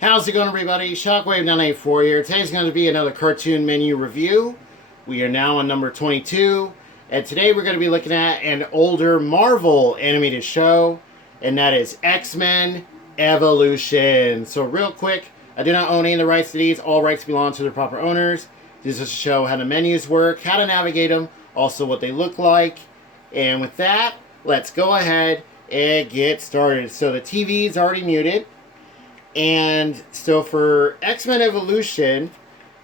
How's it going, everybody? Shockwave984 here. Today's going to be another cartoon menu review. We are now on number 22, and today we're going to be looking at an older Marvel animated show, and that is X-Men Evolution. So real quick, I do not own any of the rights to these. All rights belong to their proper owners. This is to show how the menus work, how to navigate them, also what they look like. And with that, let's go ahead and get started. So the TV is already muted. And so for X-Men Evolution,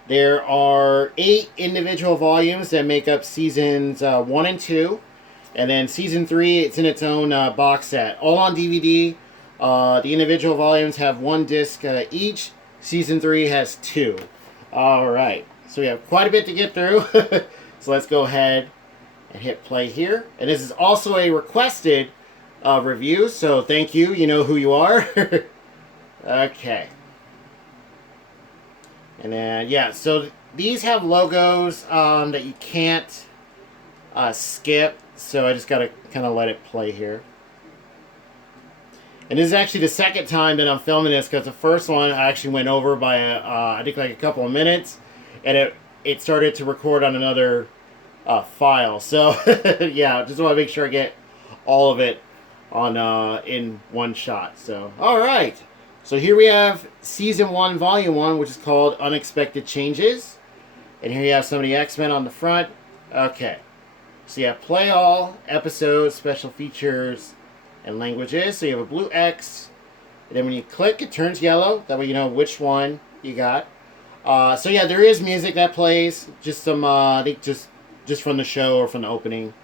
there are 8 individual volumes that make up seasons 1 and 2. And then season 3, it's in its own box set. All on DVD. The individual volumes have 1 disc each. Season 3 has 2. Alright, so we have quite a bit to get through. So let's go ahead and hit play here. And this is also a requested review, so thank you. You know who you are. Okay. And then, yeah, so these have logos that you can't skip, so I just got to kind of let it play here. And this is actually the second time that I'm filming this, because the first one I actually went over by, I think, like a couple of minutes, and it started to record on another file. So, yeah, just want to make sure I get all of it on in one shot. So, all right. So here we have Season 1, Volume 1, which is called Unexpected Changes. And here you have some of the X-Men on the front. Okay. So you have Play All, Episodes, Special Features, and Languages. So you have a blue X. And then when you click, it turns yellow. That way you know which one you got. So yeah, there is music that plays. Just some, I think just from the show or from the opening.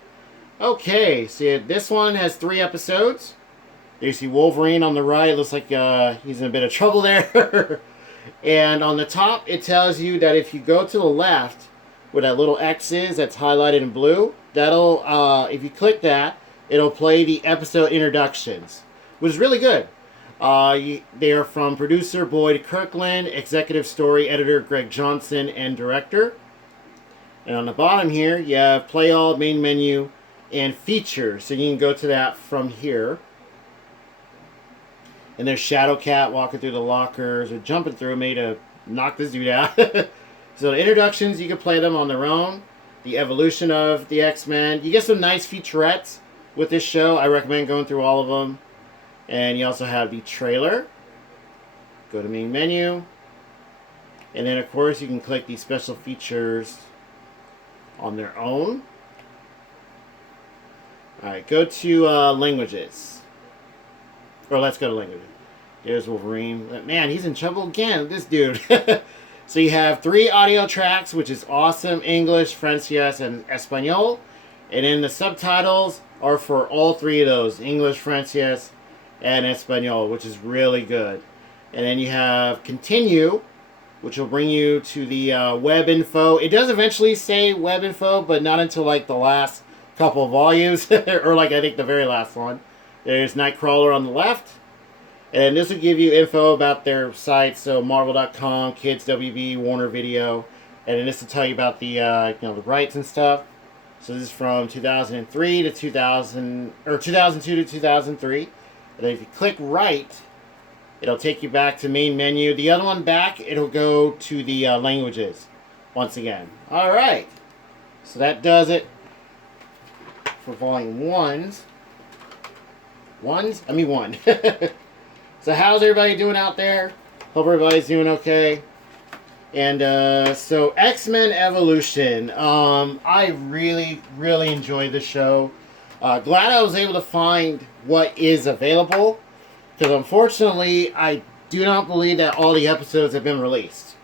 Okay, so this one has 3 episodes. There you see Wolverine on the right. Looks like he's in a bit of trouble there. And on the top, it tells you that if you go to the left, where that little X is that's highlighted in blue, that'll, if you click that, it'll play the episode introductions, which is really good. They are from producer Boyd Kirkland, executive story editor Greg Johnson, and director. And on the bottom here, you have Play All, Main Menu, and Features. So you can go to that from here. And there's Shadowcat walking through the lockers or jumping through me to knock this dude out. So the introductions, you can play them on their own. The evolution of the X-Men. You get some nice featurettes with this show. I recommend going through all of them. And you also have the trailer. Go to main menu. And then, of course, you can click these special features on their own. Alright, go to languages. Or let's go to languages. There's Wolverine. Man, he's in trouble again, this dude. So you have 3 audio tracks, which is awesome. English, Francés, and Espanol. And then the subtitles are for all 3 of those. English, Francés, and Espanol, which is really good. And then you have Continue, which will bring you to the web info. It does eventually say web info, but not until like the last couple of volumes. Or like I think the very last one. There's Nightcrawler on the left. And this will give you info about their sites. So Marvel.com, Kids WB, Warner Video. And then this will tell you about the the rights and stuff. So this is from 2003 to 2000, or 2002 to 2003. And then if you click right, it'll take you back to main menu. The other one back, it'll go to the languages once again. All right. So that does it for volume 1s. One. So how's everybody doing out there? Hope everybody's doing okay. And so X-Men Evolution. I really enjoyed the show. Glad I was able to find what is available. Because unfortunately, I do not believe that all the episodes have been released.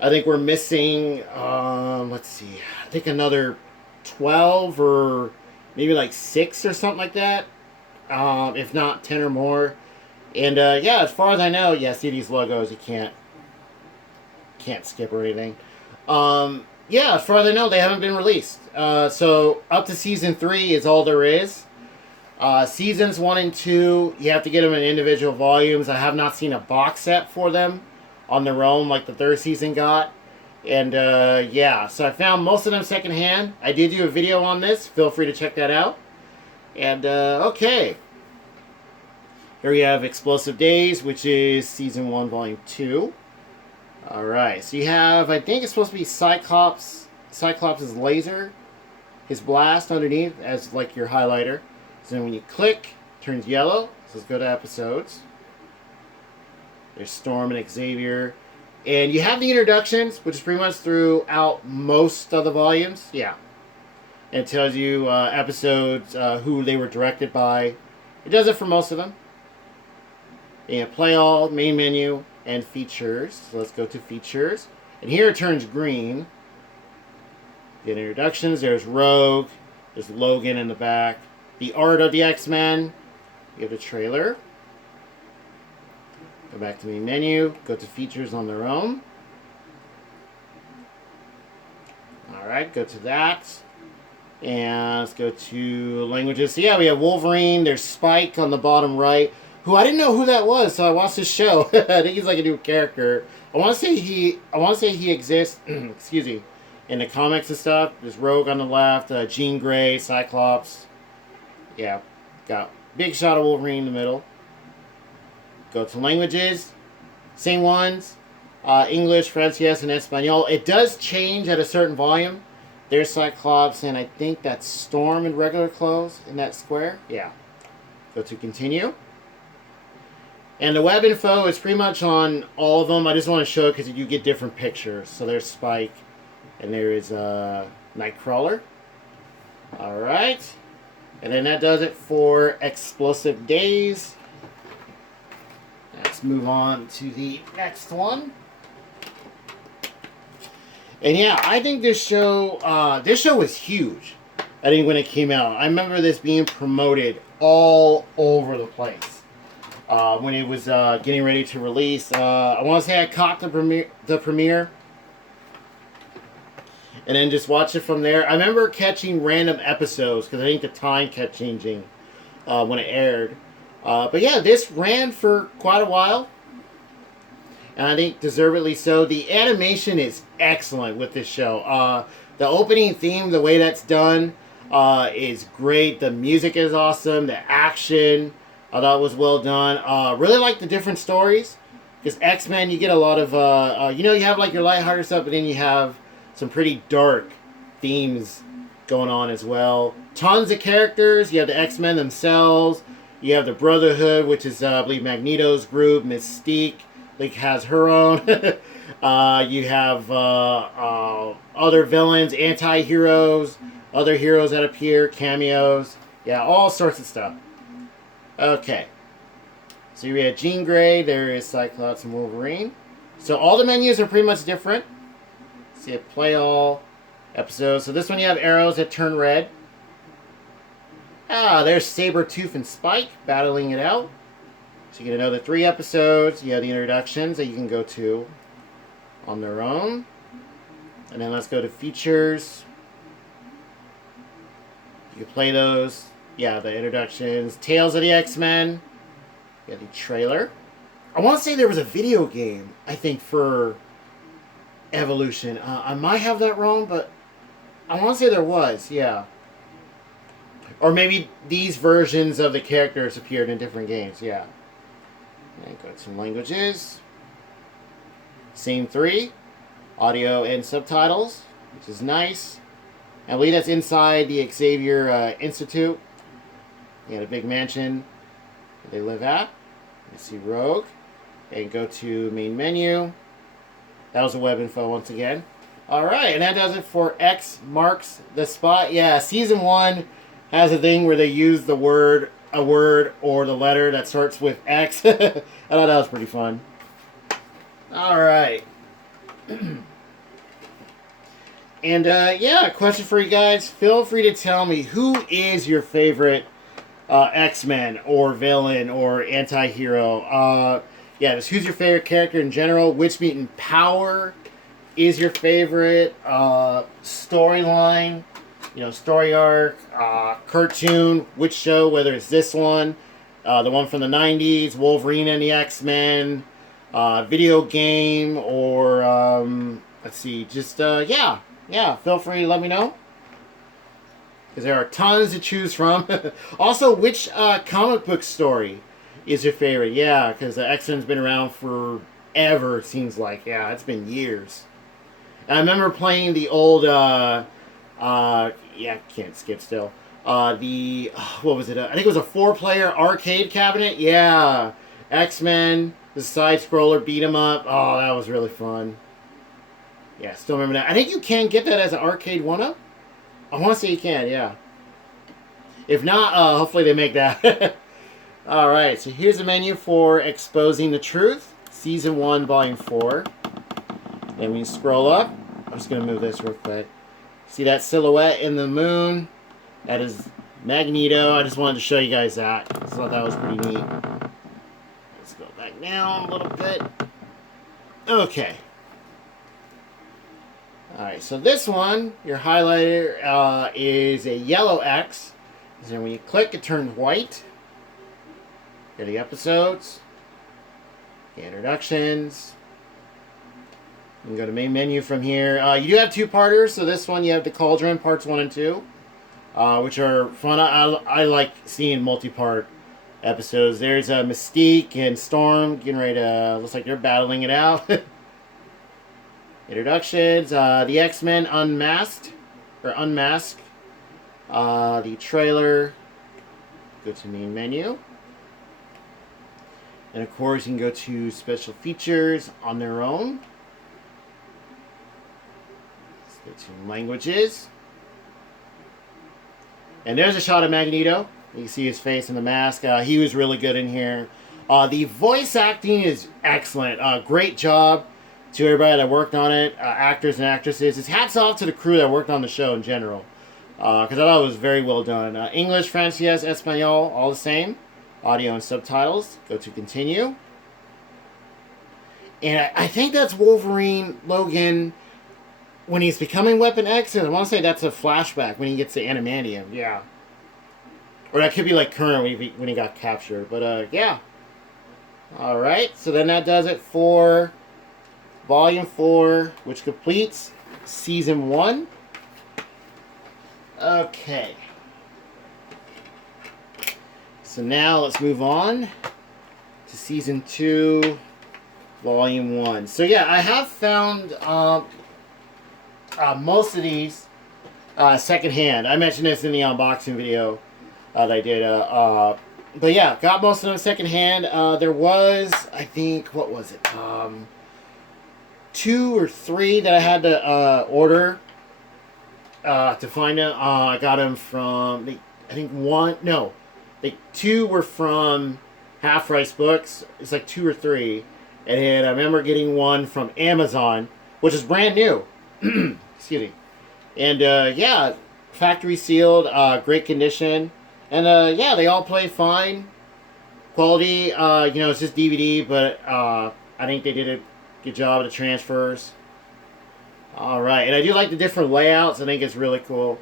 I think we're missing, let's see, I think another 12 or maybe like 6 or something like that. If not 10 or more. And yeah, as far as I know, yeah, see these logos, you can't skip or anything. Yeah, as far as I know, they haven't been released. So up to season 3 is all there is. Seasons 1 and 2, you have to get them in individual volumes. I have not seen a box set for them on their own like the 3rd season got. And yeah, so I found most of them secondhand. I did do a video on this. Feel free to check that out. And okay. Here we have Explosive Days, which is Season 1, Volume 2. Alright, so you have, I think it's supposed to be Cyclops. Cyclops' laser, his blast underneath as like your highlighter. So then when you click, it turns yellow. So let's go to episodes. There's Storm and Xavier. And you have the introductions, which is pretty much throughout most of the volumes. Yeah. And it tells you episodes, who they were directed by. It does it for most of them. And play all, main menu, and features. So let's go to features. And here it turns green. The introductions, there's Rogue. There's Logan in the back. The art of the X-Men. You have the trailer. Go back to main menu. Go to features on their own. Alright, go to that. And let's go to languages. So yeah, we have Wolverine. There's Spike on the bottom right. Who I didn't know who that was, so I watched this show. I think he's like a new character. I want to say he exists. Excuse me, in the comics and stuff. There's Rogue on the left, Jean Grey, Cyclops. Yeah, got big shot of Wolverine in the middle. Go to languages, same ones. English, Francés, and Espanol. It does change at a certain volume. There's Cyclops, and I think that's Storm in regular clothes in that square. Yeah. Go to continue. And the web info is pretty much on all of them. I just want to show it because you get different pictures. So there's Spike, and there is Nightcrawler. Alright. And then that does it for Explosive Days. Let's move on to the next one. And yeah, I think this show was huge. I think when it came out, I remember this being promoted all over the place. When it was getting ready to release, I want to say I caught the premiere, and then just watched it from there. I remember catching random episodes because I think the time kept changing when it aired. But yeah, this ran for quite a while, and I think deservedly so. The animation is excellent with this show. The opening theme, the way that's done, is great. The music is awesome. The action, I thought was well done. Really like the different stories. Because X-Men, you get a lot of, you have like your lighthearted stuff, but then you have some pretty dark themes going on as well. Tons of characters. You have the X-Men themselves. You have the Brotherhood, which is, I believe, Magneto's group. Mystique, like, has her own. You have other villains, anti-heroes, other heroes that appear, cameos. Yeah, all sorts of stuff. Okay. So we have Jean Grey, there is Cyclops and Wolverine. So all the menus are pretty much different. So you have play all episodes. So this one you have arrows that turn red. There's Sabretooth and Spike battling it out. So you get another 3 episodes. You have the introductions that you can go to on their own. And then let's go to features. You can play those. Yeah, the introductions. Tales of the X-Men. You have the trailer. I want to say there was a video game, I think, for Evolution. I might have that wrong, but I want to say there was, yeah. Or maybe these versions of the characters appeared in different games, yeah. And go to some languages. Scene 3. Audio and subtitles, which is nice. I believe that's inside the Xavier Institute. You got a big mansion that they live at. You see Rogue. And go to main menu. That was the web info once again. Alright, and that does it for X Marks the Spot. Yeah, Season 1 has a thing where they use a word or the letter that starts with X. I thought that was pretty fun. Alright. And yeah, question for you guys. Feel free to tell me, who is your favorite X-Men or villain or anti-hero? Yeah, just who's your favorite character in general? Which mutant power is your favorite? Storyline, story arc, cartoon, which show, whether it's this one, the one from the 90s, Wolverine and the X-Men, video game, or, let's see, just, yeah, feel free to let me know. Because there are tons to choose from. Also, which comic book story is your favorite. Yeah, because X-Men's been around forever, it seems like. Yeah, it's been years. I remember playing the old, yeah, can't skip still. What was it? I think it was a 4-player arcade cabinet. Yeah, X-Men, the side scroller, beat 'em up. Oh, that was really fun. Yeah, still remember that. I think you can get that as an arcade 1-up. I want to say you can, yeah. If not, hopefully they make that. Alright, so here's the menu for Exposing the Truth, Season 1, Volume 4. Then when you scroll up, I'm just going to move this real quick. See that silhouette in the moon? That is Magneto. I just wanted to show you guys that. I thought that was pretty neat. Let's go back down a little bit. Okay. Alright, so this one, your highlighter is a yellow X. So when you click, it turns white. Here are the episodes. The introductions. You can go to main menu from here. You do have 2-parters, so this one you have the Cauldron, parts 1 and 2, which are fun. I like seeing multi-part episodes. There's Mystique and Storm getting ready to, looks like they're battling it out. Introductions, the X-Men Unmasked, or Unmasked. The trailer, go to main menu. And of course, you can go to special features on their own. Let's go to languages. And there's a shot of Magneto. You can see his face in the mask. He was really good in here. The voice acting is excellent. Great job to everybody that worked on it, actors and actresses. It's hats off to the crew that worked on the show in general. Because I thought it was very well done. English, Frances, Espanol, all the same. Audio and subtitles. Go to continue. And I think that's Wolverine, Logan, when he's becoming Weapon X. And I want to say that's a flashback when he gets the Animanium. Yeah. Or that could be like current when he got captured. But yeah. Alright, so then that does it for Volume 4, which completes Season 1. Okay. So now let's move on to Season 2, Volume 1. So yeah, I have found most of these secondhand. I mentioned this in the unboxing video that I did. But yeah, got most of them secondhand. There was, I think, what was it? 2 or 3 that I had to order to find them. I got them from, I think 2 were from Half Price Books. It's like 2 or 3. And I remember getting one from Amazon, which is brand new. Excuse me. And yeah, factory sealed, great condition. And yeah, they all play fine. Quality, it's just DVD, but I think they did a good job of the transfers. Alright, and I do like the different layouts. I think it's really cool.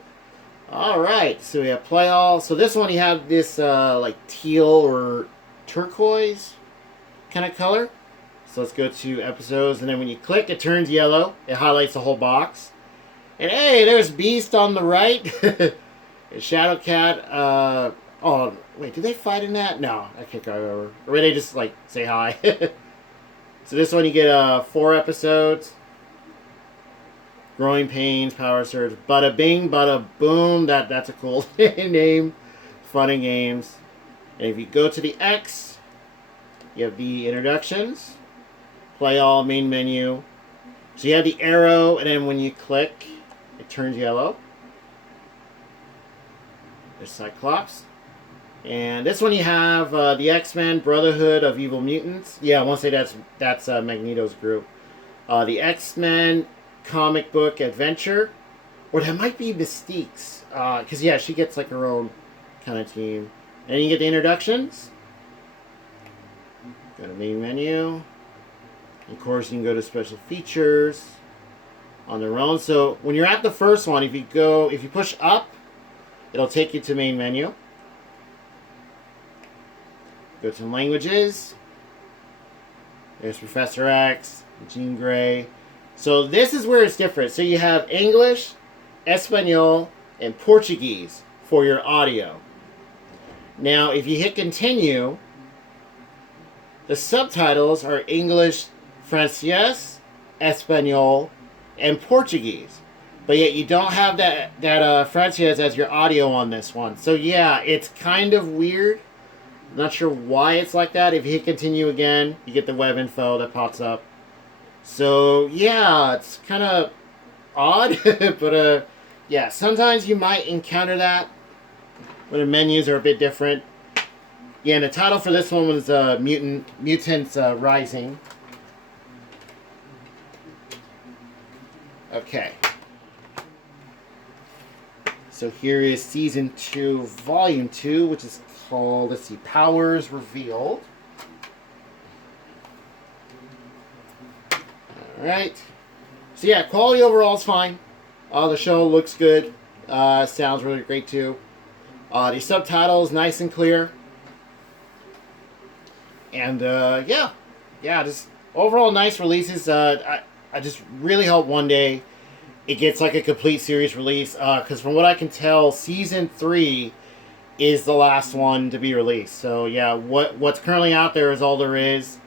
Alright, so we have Play All. So this one you have this like teal or turquoise kind of color. So let's go to episodes, and then when you click, it turns yellow. It highlights the whole box. And hey, there's Beast on the right. And Shadowcat. Oh, wait, did they fight in that? No, I can't remember. Or they just like say hi. So this one you get 4 episodes. Growing Pains, Power Surge, Bada Bing, Bada Boom. That's a cool name. Fun and games. And if you go to the X, you have the introductions, Play All, main menu. So you have the arrow, and then when you click, it turns yellow. There's Cyclops. And this one you have the X-Men Brotherhood of Evil Mutants. Yeah, I want to say that's Magneto's group. The X-Men comic book adventure, or that might be Mystique's, because yeah, she gets like her own kind of team. And you get the introductions. Go to main menu. Of course, you can go to special features on their own. So when you're at the first one, if you push up, it'll take you to main menu. Go to languages. There's Professor X, Jean Grey. So this is where it's different. So you have English, Espanol, and Portuguese for your audio. Now, if you hit continue, The subtitles are English, Francés, Espanol, and Portuguese. But yet you don't have that Francés as your audio on this one. So yeah, it's kind of weird. Not sure why it's like that. If you hit continue again, you get the web info that pops up. So yeah, it's kind of odd, but yeah, sometimes you might encounter that when the menus are a bit different. Yeah, and the title for this one was Mutants Rising. Okay. So here is Season 2, Volume 2, which is called, let's see, Powers Revealed. Alright. So yeah, quality overall is fine. The show looks good. Sounds really great too. The subtitles nice and clear. And yeah, just overall nice releases. I just really hope one day it gets like a complete series release. Because from what I can tell, Season 3 is the last one to be released. So yeah, what's currently out there is all there is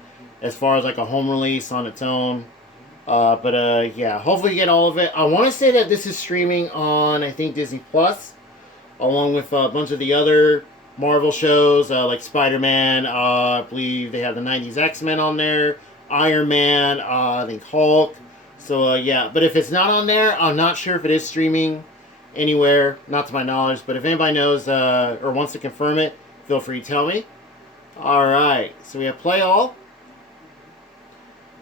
as far as like a home release on its own. But yeah, hopefully you get all of it. I want to say that this is streaming on, I think, Disney Plus, along with a bunch of the other Marvel shows, like Spider-Man. I believe they have the 90s X-Men on there, Iron Man, I think Hulk. So yeah, but if it's not on there, I'm not sure if it is streaming anywhere, not to my knowledge. But if anybody knows or wants to confirm it, feel free to tell me. Alright, so we have Play All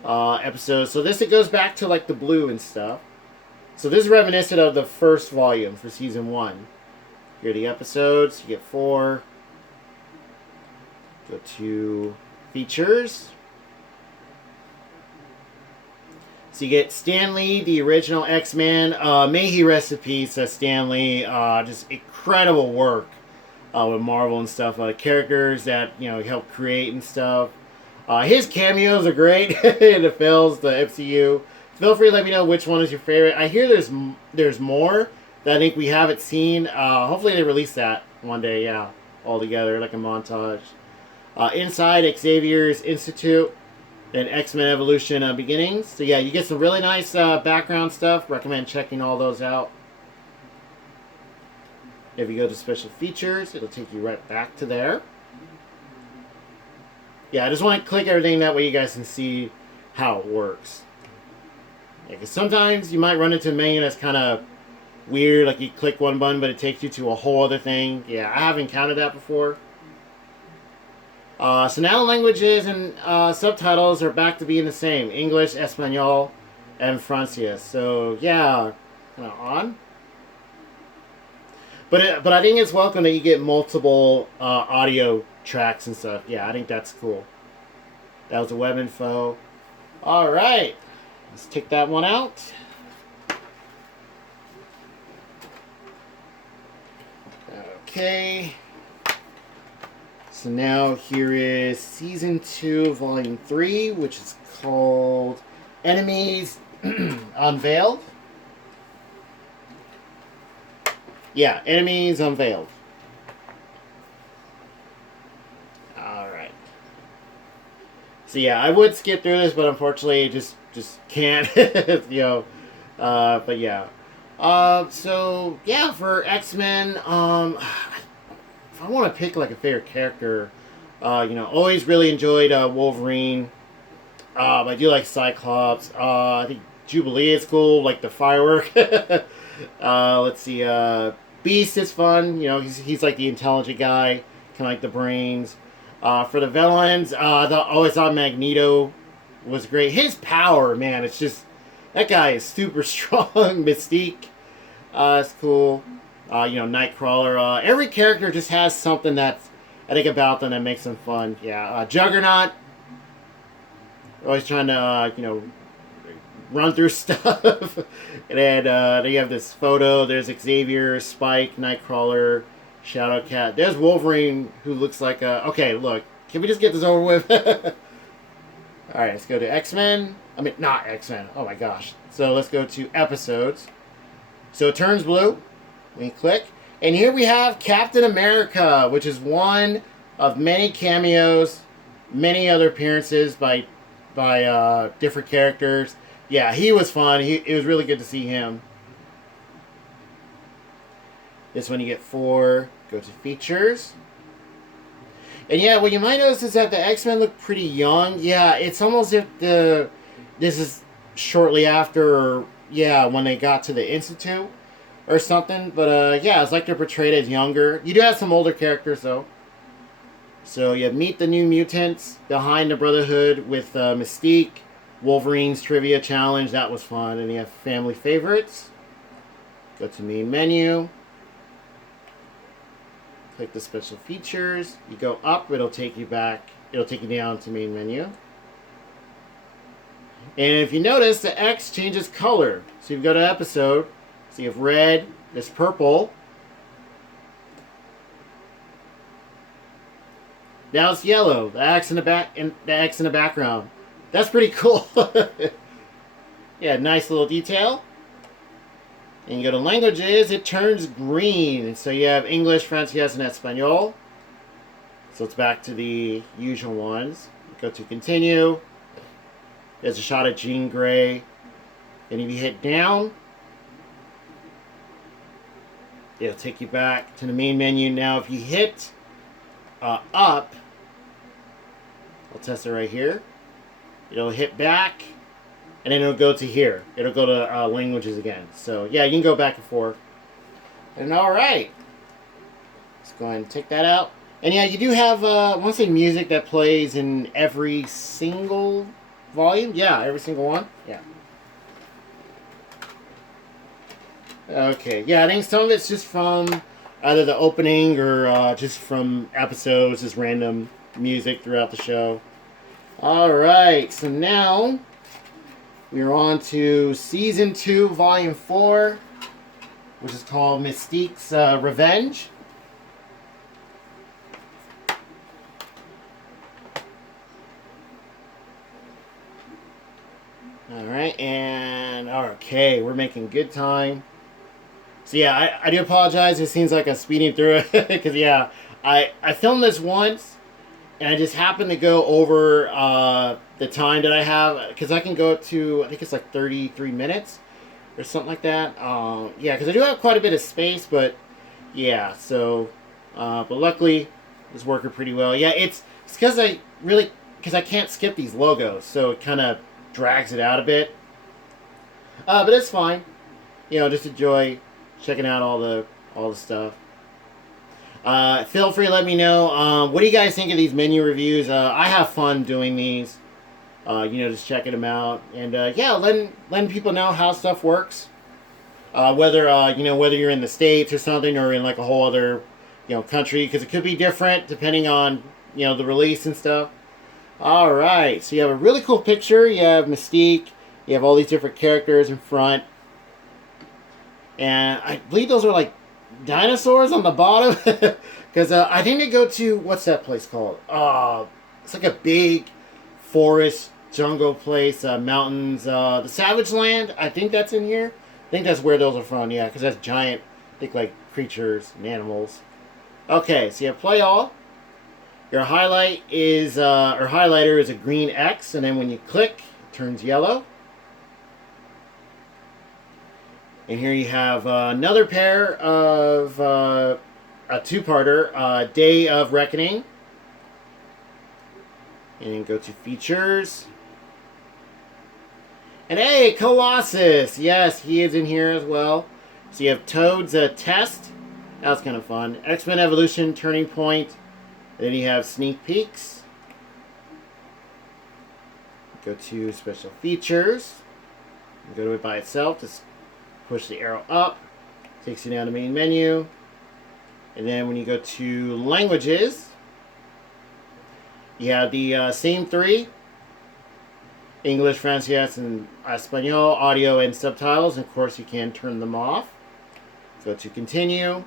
episodes. So this, it goes back to like the blue and stuff. So this is reminiscent of the first volume for Season 1. Here are the episodes. You get 4. Go to features. So you get Stan Lee, the original X-Men. May he rest in peace, Stan Lee. Just incredible work with Marvel and stuff. Characters that he helped create and stuff. His cameos are great in the films, the MCU. Feel free to let me know which one is your favorite. I hear there's more that I think we haven't seen. Hopefully they release that one day, yeah, all together, like a montage. Inside Xavier's Institute, then X-Men Evolution Beginnings. So yeah, you get some really nice background stuff. Recommend checking all those out. If you go to special features, it'll take you right back to there. Yeah, I just want to click everything, that way you guys can see how it works. Yeah, because sometimes you might run into a menu that's kind of weird, like you click one button but it takes you to a whole other thing. Yeah, I haven't encountered that before. So now languages and subtitles are back to being the same. English, Espanol, and Francés. So yeah, kind of odd. But I think it's welcome that you get multiple audio tracks and stuff. Yeah, I think that's cool. That was the web info. Alright, let's take that one out. Okay. So now here is Season 2, Volume 3, which is called Enemies Unveiled. Yeah, Enemies Unveiled. Alright. So yeah, I would skip through this, but unfortunately just can't. But yeah. So yeah, for X-Men, if I want to pick like a favorite character, always really enjoyed Wolverine. I do like Cyclops. I think Jubilee is cool, like the firework. Let's see. Beast is fun. He's like the intelligent guy, kind of like the brains. For the villains, I always thought Magneto was great. His power, man, it's just, that guy is super strong. Mystique, it's cool. Nightcrawler. Every character just has something that's, I think, about them that makes them fun. Yeah, Juggernaut. Always trying to, run through stuff. And then you have this photo. There's Xavier, Spike, Nightcrawler, Shadowcat. There's Wolverine, who looks like a... Okay, look. Can we just get this over with? Alright, let's go to X-Men. I mean, not X-Men. Oh my gosh. So let's go to episodes. So it turns blue. We click. And here we have Captain America, which is one of many cameos many other appearances by different characters. Yeah, he was fun. It was really good to see him. This one you get 4. Go to features. And yeah, what you might notice is that the X-Men look pretty young. Yeah, it's almost if this is shortly after, or yeah, when they got to the Institute or something. But yeah, it's like they're portrayed as younger. You do have some older characters though. So you meet the New Mutants behind the Brotherhood with Mystique, Wolverine's Trivia Challenge. That was fun. And you have family favorites. Go to main menu. Click the special features. You go up, it'll take you back. It'll take you down to main menu. And if you notice, the X changes color. So you go to episode. So you have red, there's purple. Now it's yellow. The X in the back, and the X in the background. That's pretty cool. Yeah, nice little detail. And you go to languages, it turns green. So you have English, Francés, and Espanol. So it's back to the usual ones. Go to continue. There's a shot of Jean Grey. And if you hit down, it'll take you back to the main menu. Now if you hit up, I'll test it right here. It'll hit back. And then it'll go to here. It'll go to languages again. So, yeah, you can go back and forth. And alright. Let's go ahead and take that out. And yeah, you do have, I want to say music that plays in every single volume. Yeah, every single one. Yeah. Okay. Yeah, I think some of it's just from either the opening or just from episodes, just random music throughout the show. Alright, so now we're on to Season 2, Volume 4, which is called Mystique's Revenge. Alright, and okay, we're making good time. So yeah, I do apologize, it seems like I'm speeding through it, because yeah, I filmed this once, and I just happened to go over the time that I have, because I can go up to, I think it's like 33 minutes or something like that. Yeah, because I do have quite a bit of space, but yeah, so, but luckily it's working pretty well. Yeah, it's because I can't skip these logos, so it kind of drags it out a bit. But it's fine. You know, just enjoy checking out all the stuff. Feel free to let me know. What do you guys think of these menu reviews? I have fun doing these. You know, just checking them out. And yeah, letting people know how stuff works. Whether you know, whether you're in the States or something, or in like a whole other, you know, country, because it could be different depending on, you know, the release and stuff. Alright, so you have a really cool picture. You have Mystique. You have all these different characters in front. And I believe those are like dinosaurs on the bottom. Because I think they go to, what's that place called? It's like a big forest, jungle place, mountains. The Savage Land, I think that's in here. I think that's where those are from, yeah. Because that's giant, I think like creatures and animals. Okay, so you have play all. Your highlight is, or highlighter is a green X, and then when you click, it turns yellow. And here you have another pair of a two-parter, Day of Reckoning. And then go to features. And hey, Colossus! Yes, he is in here as well. So you have Toad's Test. That was kind of fun. X-Men Evolution, Turning Point. Then you have Sneak Peeks. Go to Special Features. Go to it by itself. Just push the arrow up. Takes you down to main menu. And then when you go to Languages, you have the same three. English, Francés, and Espanol, audio and subtitles. And of course, you can turn them off. Go to Continue.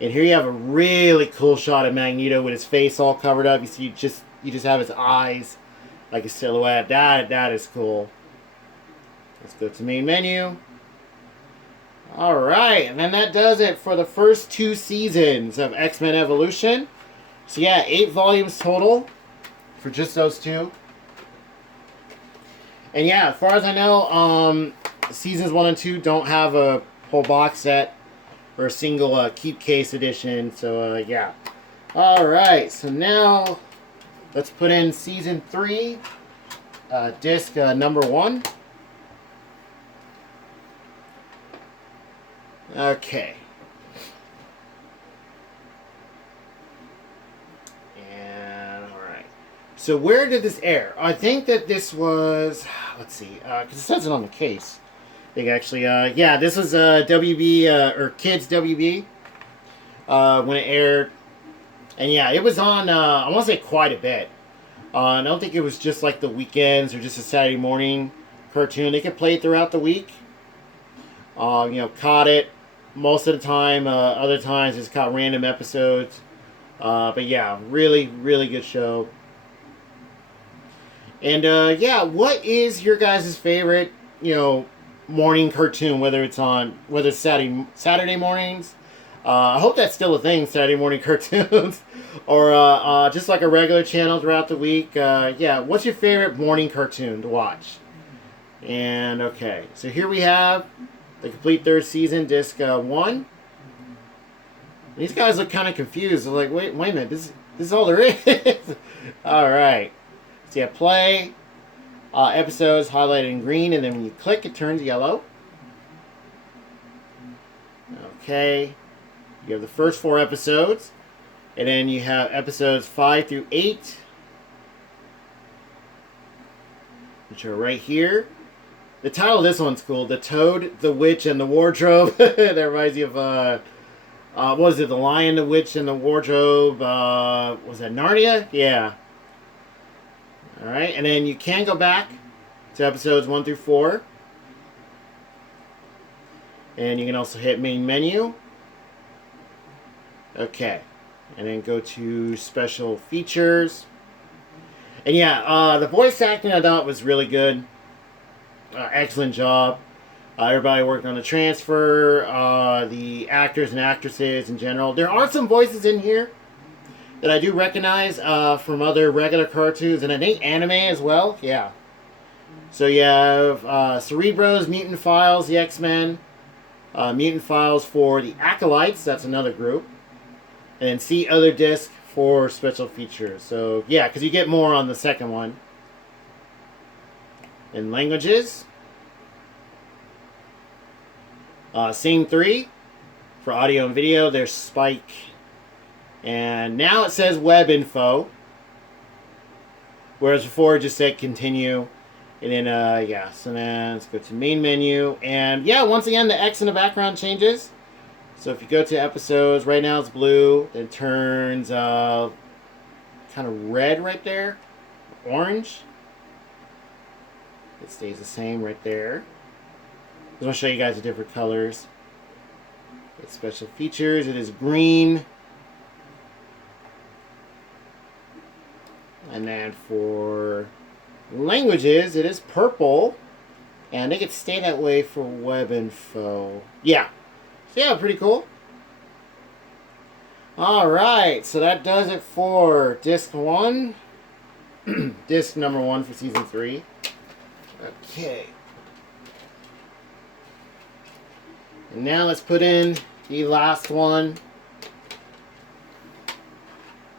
And here you have a really cool shot of Magneto with his face all covered up. You see, you just have his eyes like a silhouette. That is cool. Let's go to main menu. Alright, and then that does it for the first 2 seasons of X-Men Evolution. So yeah, 8 volumes total for just those two. And yeah, as far as I know, seasons 1 and 2 don't have a whole box set or a single keep case edition. So yeah. All right. So now let's put in season 3, disc number 1. Okay. And all right. So where did this air? I think that this was. Let's see, because it says it on the case. I think actually, yeah, this was WB or Kids WB when it aired, and yeah, it was on. I want to say quite a bit. I don't think it was just like the weekends or just a Saturday morning cartoon. They could play it throughout the week. Caught it most of the time. Other times it's caught random episodes. But yeah, really, really good show. And yeah, what is your guys' favorite, morning cartoon? Whether it's Saturday mornings. I hope that's still a thing, Saturday morning cartoons, or just like a regular channel throughout the week. Yeah, what's your favorite morning cartoon to watch? And okay, so here we have the complete 3rd season, disc 1. These guys look kind of confused. They're like, wait a minute, this is all there is. All right. So yeah, play. Episodes highlighted in green, and then when you click, it turns yellow. Okay. You have the first 4 episodes, and then you have episodes 5 through 8, which are right here. The title of this one's cool. The Toad, the Witch, and the Wardrobe. That reminds you of, what was it? The Lion, the Witch, and the Wardrobe. Was that Narnia? Yeah. Alright, and then you can go back to episodes 1 through 4. And you can also hit main menu. Okay. And then go to special features. And yeah, the voice acting I thought was really good. Excellent job. Everybody worked on the transfer, the actors and actresses in general. There are some voices in here that I do recognize from other regular cartoons, and I think anime as well. Yeah. So you have Cerebros, Mutant Files, the X-Men, Mutant Files for the Acolytes, that's another group, and see other disc for special features. So yeah, because you get more on the second one. In languages, Scene 3 for audio and video. There's Spike, and now it says web info, whereas before it just said continue. And then yeah, so then let's go to main menu, and yeah, once again the X in the background changes. So if you go to episodes, right now it's blue, it turns kind of red right there, orange. It stays the same right there. I just want to show you guys the different colors. It's special features. It is green. And then for languages, it is purple. And they could stay that way for web info. Yeah. So yeah, pretty cool. Alright, so that does it for disc 1. Disc number 1 for season 3. Okay. And now let's put in the last one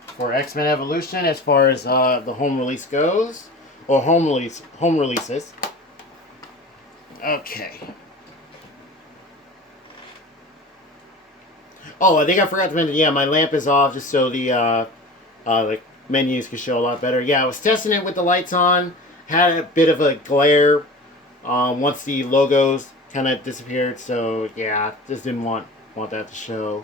for X-Men Evolution as far as the home release goes. Or home releases. Okay. Oh, I think I forgot to mention, yeah, my lamp is off just so the menus can show a lot better. Yeah, I was testing it with the lights on. Had a bit of a glare once the logos kind of disappeared. So, yeah, just didn't want that to show.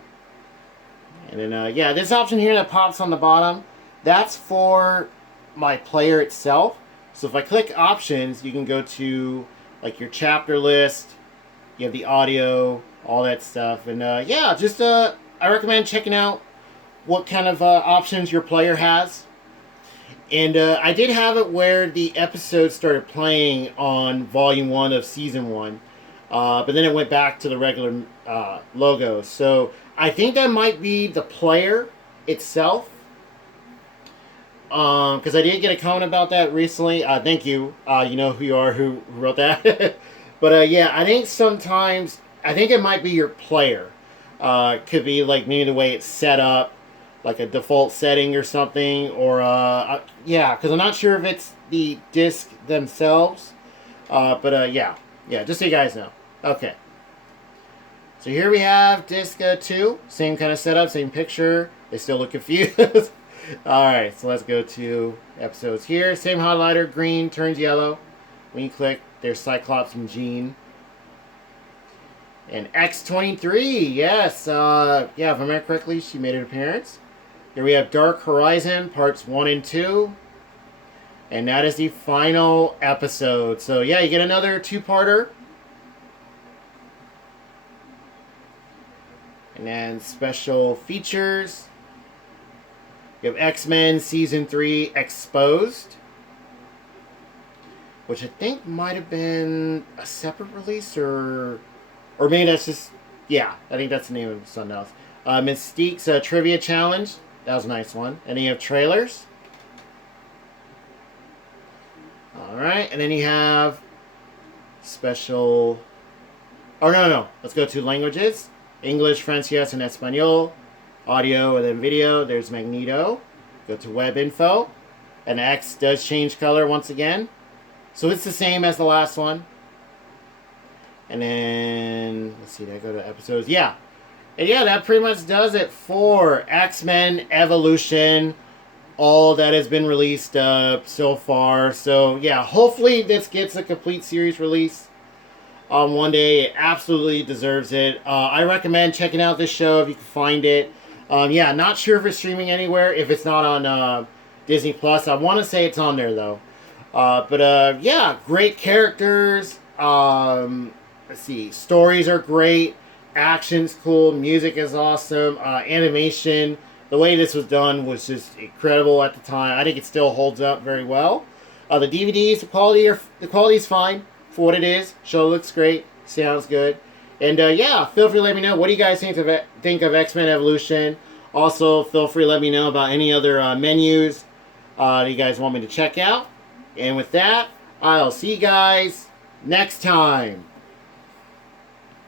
And then, yeah, this option here that pops on the bottom, that's for my player itself. So if I click options, you can go to, like, your chapter list. You have the audio, all that stuff. And, yeah, just I recommend checking out what kind of options your player has. And I did have it where the episode started playing on Volume 1 of Season 1. But then it went back to the regular logo. So I think that might be the player itself. because I did get a comment about that recently. Thank you. You know who you are, who wrote that. But yeah, I think sometimes I think it might be your player. Could be like maybe the way it's set up, like a default setting or something, or yeah, because I'm not sure if it's the disc themselves. But yeah, yeah, just so you guys know. Okay. So here we have disc 2, same kind of setup, same picture. They still look confused. Alright, so let's go to episodes here. Same highlighter, green turns yellow. When you click, there's Cyclops and Jean. And X-23, yes. Yeah, if I remember correctly, she made an appearance. Here we have Dark Horizon, parts 1 and 2. And that is the final episode. So yeah, you get another 2-parter. And then special features. You have X-Men Season 3 Exposed, which I think might have been a separate release, or maybe that's just, yeah, I think that's the name of something else. Mystique's Trivia Challenge. That was a nice one. And then you have trailers. Alright, and then you have special... Oh, no. Let's go to languages. English, Francés, and Espanol. Audio and then video. There's Magneto. Go to web info. And X does change color once again. So it's the same as the last one. And then, let's see, did I go to episodes? Yeah. And yeah, that pretty much does it for X-Men Evolution. All that has been released so far. So yeah, hopefully this gets a complete series release one day. It absolutely deserves it. I recommend checking out this show if you can find it. Yeah, not sure if it's streaming anywhere. If it's not on Disney Plus, I want to say it's on there though. But yeah, great characters. Let's see, stories are great. Action's cool. Music is awesome. Animation. The way this was done was just incredible at the time. I think it still holds up very well. The DVDs, the quality is fine for what it is. Show looks great, sounds good, and yeah, feel free to let me know what do you guys think of X-Men Evolution. Also, feel free to let me know about any other menus that you guys want me to check out. And with that, I'll see you guys next time.